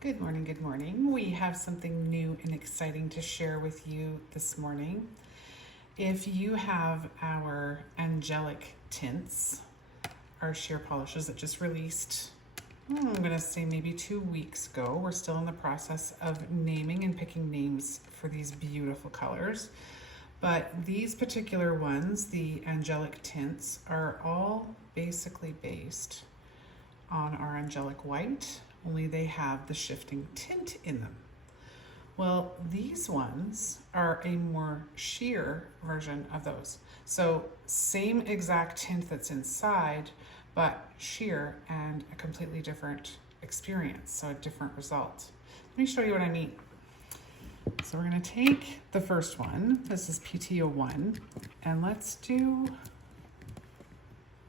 Good morning, good morning. We have something new and exciting to share with you this morning. If you have our Angelic tints, our sheer polishes that just released, I'm gonna say maybe 2 weeks ago. We're still in the process of naming and picking names for these beautiful colors. But these particular ones, the Angelic tints, are all basically based on our Angelic white, only they have the shifting tint in them. Well, these ones are a more sheer version of those. So same exact tint that's inside, but sheer and a completely different experience, so a different result. Let me show you what I mean. So we're gonna take the first one, this is PT01, and let's do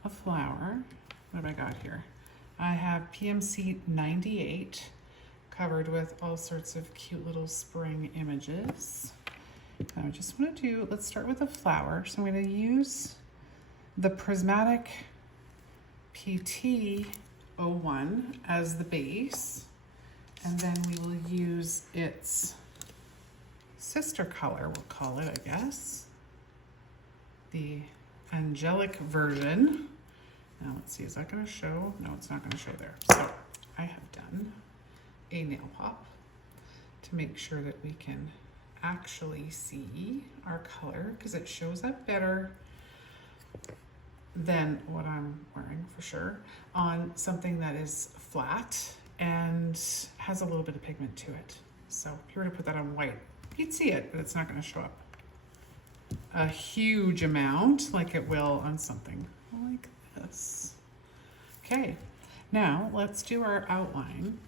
a flower. What have I got here? I have PMC 98 covered with all sorts of cute little spring images. I just want to do, let's start with a flower. So I'm going to use the Prismatic PT01 as the base, and then we will use its sister color, we'll call it, I guess, the Angelic version. Now let's see, is that going to show? No, it's not going to show there. So I have done a nail pop to make sure that we can actually see our color, because it shows up better than what I'm wearing for sure on something that is flat and has a little bit of pigment to it. So if you were to put that on white, you'd see it, but it's not going to show up a huge amount like it will on something like this. Okay, now let's do our outline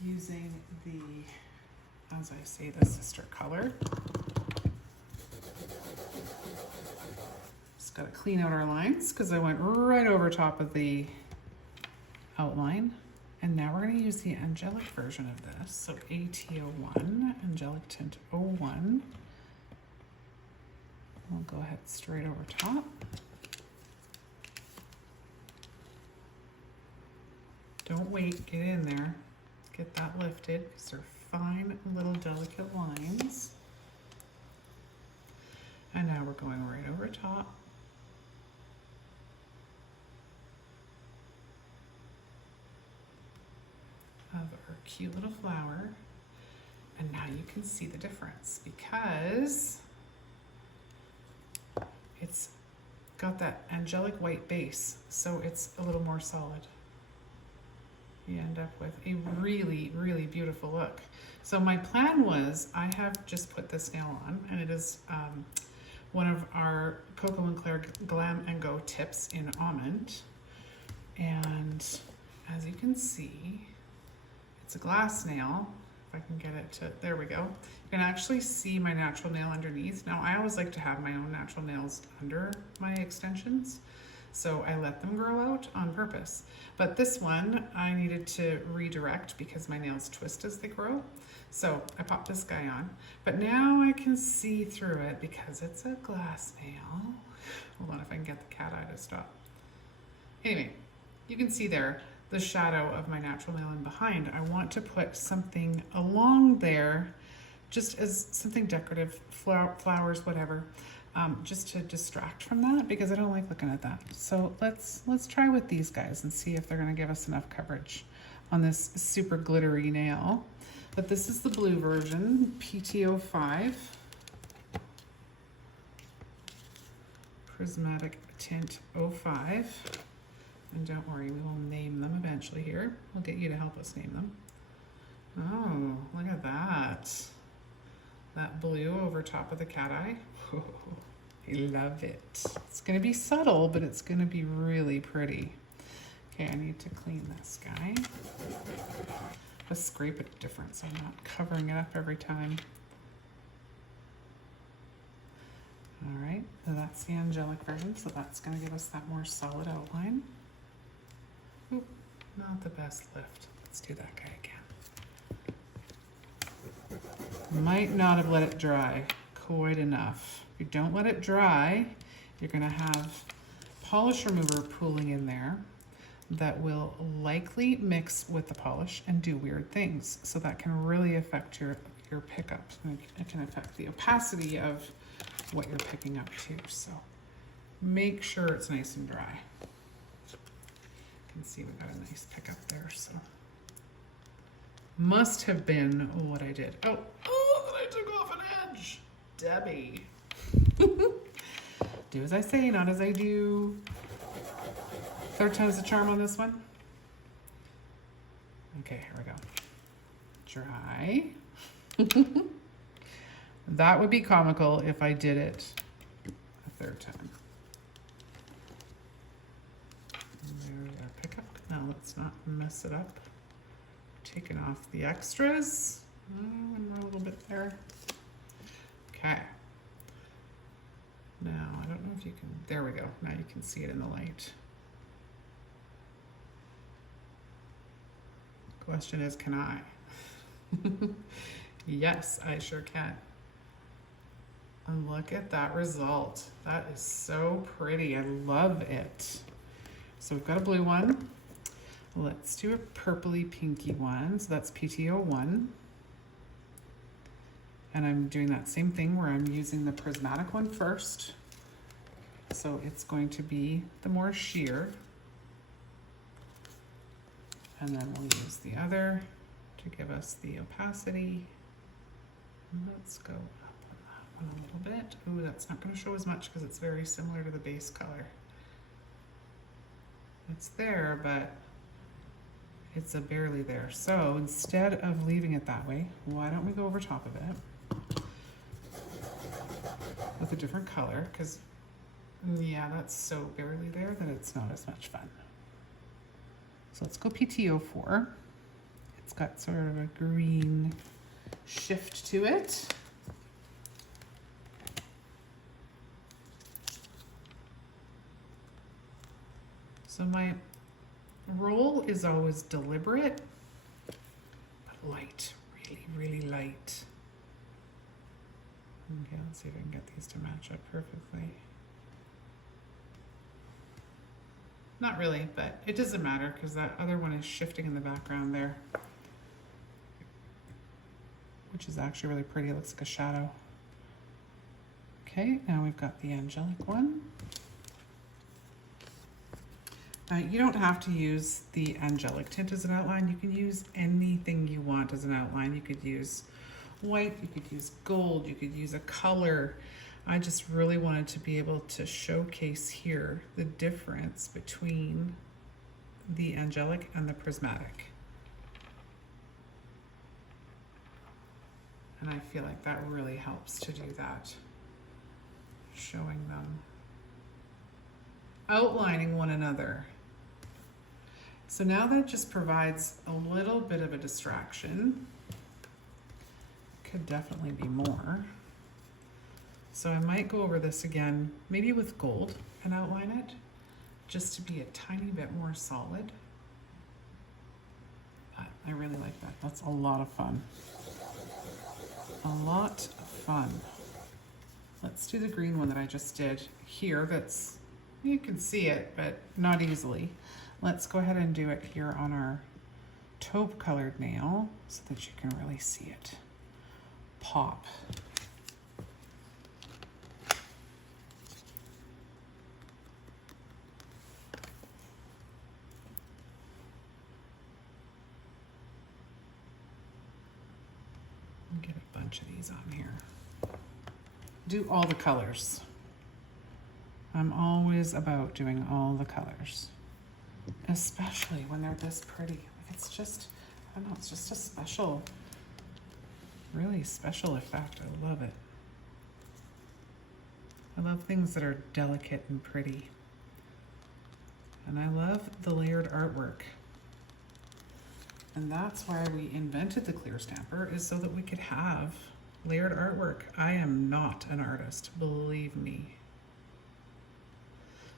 using the, as I say, the sister color. Just got to clean out our lines because I went right over top of the outline. And now we're going to use the Angelic version of this. So AT01, Angelic Tint 01. We'll go ahead straight over top. Don't wait, get in there. Get that lifted because they're fine little delicate lines. And now we're going right over top. Of our cute little flower. And now you can see the difference because it's got that Angelic white base, so it's a little more solid. You end up with a really, really beautiful look. So my plan was, I have just put this nail on, and it is one of our Coco and Claire Glam and Go tips in almond. And as you can see, it's a glass nail. If I can get it to, there we go. You can actually see my natural nail underneath. Now, I always like to have my own natural nails under my extensions, so I let them grow out on purpose. But this one, I needed to redirect because my nails twist as they grow. So I popped this guy on, but now I can see through it because it's a glass nail. Hold on, if I can get the cat eye to stop. Anyway, you can see there the shadow of my natural nail in behind. I want to put something along there, just as something decorative, flowers, whatever. Just to distract from that because I don't like looking at that. So let's try with these guys and see if they're going to give us enough coverage on this super glittery nail. But this is the blue version, PT05, Prismatic Tint 05. And don't worry, we will name them eventually here. We'll get you to help us name them. Oh, look at that. That blue over top of the cat eye. Oh, I love it. It's going to be subtle, but it's going to be really pretty. Okay, I need to clean this guy. Just scrape it different so I'm not covering it up every time. All right, so that's the Angelic version, so that's going to give us that more solid outline. Oop, not the best lift. Let's do that guy again. Might not have let it dry quite enough. If you don't let it dry, you're going to have polish remover pooling in there. that will likely mix with the polish and do weird things. So that can really affect your pickup. It can affect the opacity of what you're picking up too. So make sure it's nice and dry. You can see we got a nice pickup there. So must have been what I did. Oh, I took off an edge. Debbie. Do as I say, not as I do. Third time's the charm on this one. Okay, here we go. Dry. That would be comical if I did it a third time. There's our pickup. Now let's not mess it up. Taking off the extras. One more little bit there. Okay. Now, I don't know if you can, there we go. Now you can see it in the light. Question is, can I? Yes, I sure can. And look at that result. That is so pretty. I love it. So we've got a blue one. Let's do a purpley pinky one. So that's PTO1. And I'm doing that same thing where I'm using the prismatic one first. So it's going to be the more sheer. And then we'll use the other to give us the opacity. Let's go up on that one a little bit. Ooh, that's not going to show as much because it's very similar to the base color. It's there, but it's barely there. So instead of leaving it that way, why don't we go over top of it with a different color? Because yeah, that's so barely there that it's not as much fun. So let's go PTO4. It's got sort of a green shift to it. So my roll is always deliberate, but light, really, really light. Okay, let's see if I can get these to match up perfectly. Not really, but it doesn't matter because that other one is shifting in the background there, which is actually really pretty. It looks like a shadow. Okay, now we've got the Angelic one. You don't have to use the Angelic tint as an outline. You can use anything you want as an outline. You could use white, you could use gold, you could use a color. I just really wanted to be able to showcase here the difference between the Angelic and the Prismatic. And I feel like that really helps to do that. Showing them, outlining one another. So now that just provides a little bit of a distraction. Could definitely be more. So I might go over this again, maybe with gold and outline it, just to be a tiny bit more solid. But I really like that. That's a lot of fun. A lot of fun. Let's do the green one that I just did here. That's, you can see it, but not easily. Let's go ahead and do it here on our taupe colored nail so that you can really see it pop. Get a bunch of these on here. Do all the colors. I'm always about doing all the colors, especially when they're this pretty. Like it's just, I don't know, it's just a special, really special effect. I love it. I love things that are delicate and pretty. And I love the layered artwork. And that's why we invented the clear stamper, is so that we could have layered artwork. I am not an artist, believe me.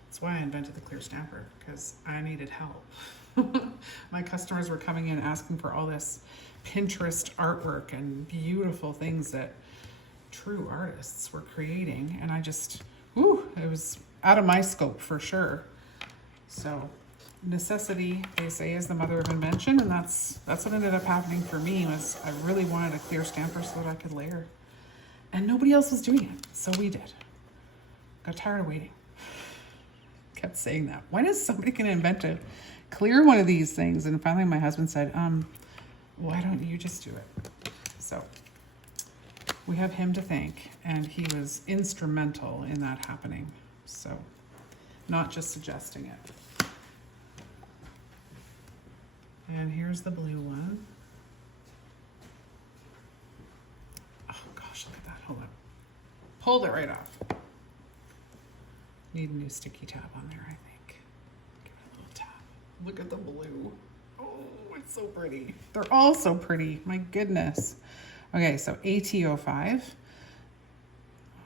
That's why I invented the clear stamper, because I needed help. My customers were coming in asking for all this Pinterest artwork and beautiful things that true artists were creating. And I just, it was out of my scope for sure. So necessity, they say, is the mother of invention, and that's what ended up happening for me. Was I really wanted a clear stamper so that I could layer, and nobody else was doing it, so we did. Got tired of waiting. Kept saying that. When is somebody going to invent a clear one of these things? And finally, my husband said, "Why don't you just do it?" So we have him to thank, and he was instrumental in that happening. So, not just suggesting it. And here's the blue one. Oh gosh, look at that. Hold on. Pulled it right off. Need a new sticky tab on there, I think. Give it a little tap. Look at the blue. Oh, it's so pretty. They're all so pretty. My goodness. Okay, so AT05,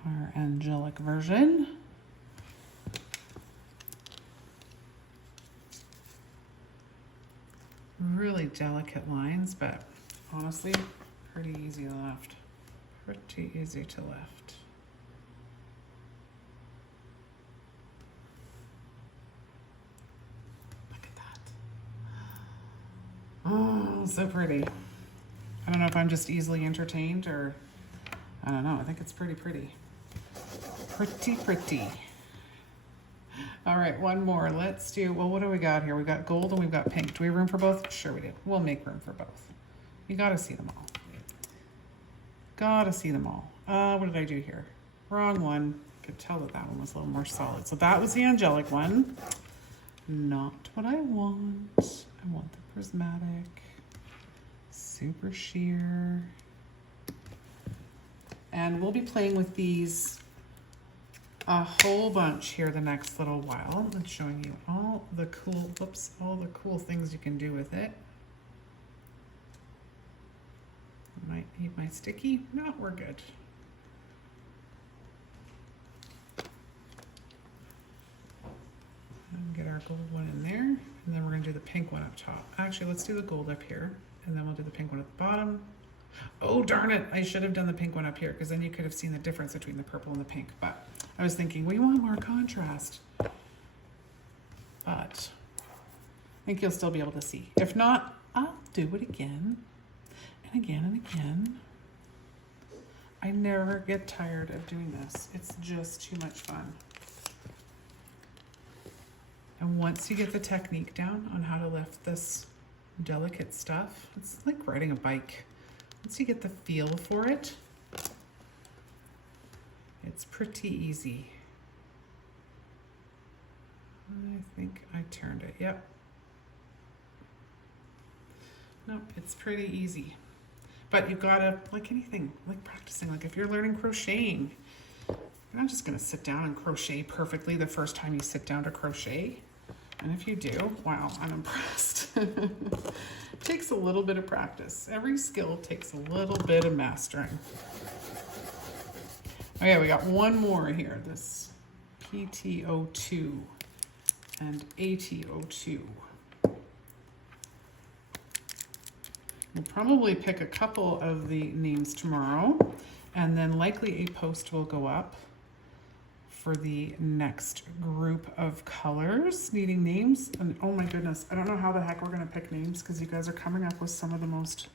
our Angelic version. Really delicate lines, but honestly, pretty easy to lift. Pretty easy to lift. Look at that. Oh, so pretty. I don't know if I'm just easily entertained or, I don't know, I think it's pretty pretty. Pretty pretty. All right, one more. Let's do, well, what do we got here? We got gold and we've got pink. Do we have room for both? Sure we do. We'll make room for both. You gotta see them all. Gotta see them all. What did I do here? Wrong one. Could tell that that one was a little more solid. So that was the Angelic one. Not what I want. I want the prismatic. Super sheer. And we'll be playing with these a whole bunch here the next little while. I'm showing you all the cool, whoops, all the cool things you can do with it. I might need my sticky. No, we're good. And get our gold one in there, and then we're gonna do the pink one up top. Actually, let's do the gold up here, and then we'll do the pink one at the bottom. Oh, darn it. I should have done the pink one up here, because then you could have seen the difference between the purple and the pink. But I was thinking, we want more contrast. But I think you'll still be able to see. If not, I'll do it again and again and again. I never get tired of doing this. It's just too much fun. And once you get the technique down on how to lift this delicate stuff, it's like riding a bike. Once you get the feel for it, it's pretty easy. I think I turned it, yep. Nope, it's pretty easy. But you've gotta, like anything, like practicing, like if you're learning crocheting, you're not just gonna sit down and crochet perfectly the first time you sit down to crochet. And if you do, wow, I'm impressed. It takes a little bit of practice. Every skill takes a little bit of mastering. Okay, we got one more here, this PTO2 and ATO2. We'll probably pick a couple of the names tomorrow, and then likely a post will go up for the next group of colors needing names. And oh my goodness, I don't know how the heck we're gonna pick names, because you guys are coming up with some of the most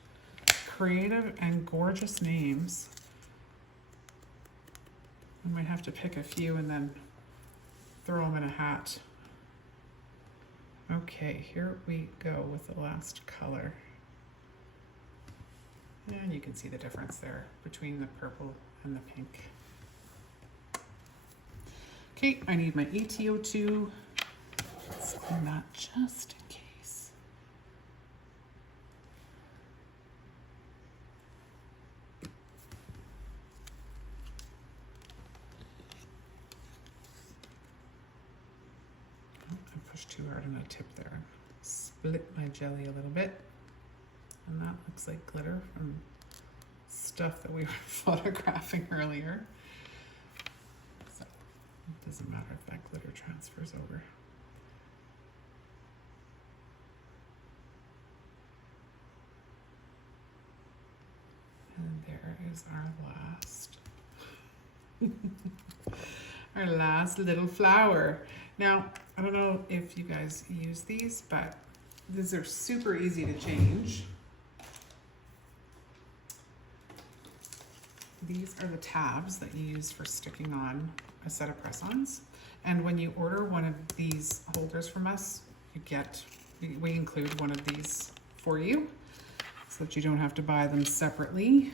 creative and gorgeous names. We might have to pick a few and then throw them in a hat. Okay, here we go with the last color. And you can see the difference there between the purple and the pink. Okay, I need my ATO2. Let's clean that just in case. Oh, I pushed too hard on a tip there. Split my jelly a little bit. And that looks like glitter from stuff that we were photographing earlier. So it doesn't matter if that glitter transfers over. And there is our last, our last little flower. Now, I don't know if you guys use these, but these are super easy to change. These are the tabs that you use for sticking on a set of press-ons. And when you order one of these holders from us, we include one of these for you so that you don't have to buy them separately.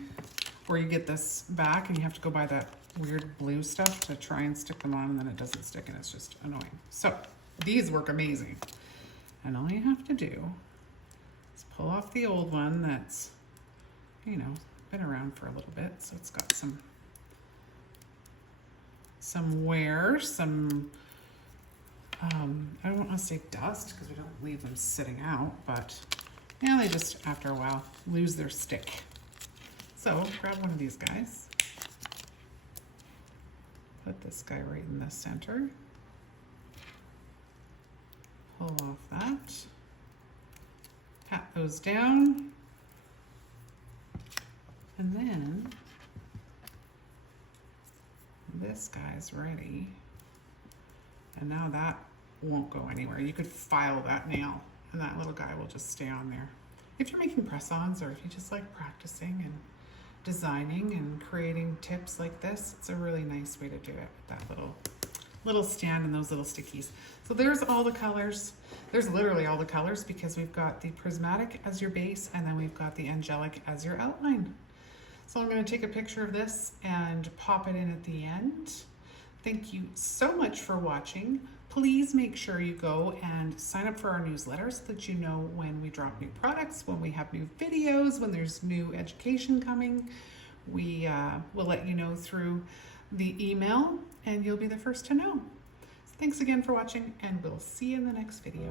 Or you get this back and you have to go buy that weird blue stuff to try and stick them on, and then it doesn't stick and it's just annoying. So these work amazing. And all you have to do is pull off the old one that's, you know, been around for a little bit, so it's got some wear, some I don't want to say dust because we don't leave them sitting out, but yeah, they just after a while lose their stick. So grab one of these guys, put this guy right in the center, pull off that, pat those down, and then this guy's ready. And now that won't go anywhere. You could file that nail and that little guy will just stay on there. If you're making press-ons or if you just like practicing and designing and creating tips like this, it's a really nice way to do it with that little stand and those little stickies. So there's all the colors. There's literally all the colors because we've got the Prismatic as your base and then we've got the Angelic as your outline. So I'm going to take a picture of this and pop it in at the end. Thank you so much for watching. Please make sure you go and sign up for our newsletter so that you know when we drop new products, when we have new videos, when there's new education coming. We will let you know through the email and you'll be the first to know. Thanks again for watching and we'll see you in the next video.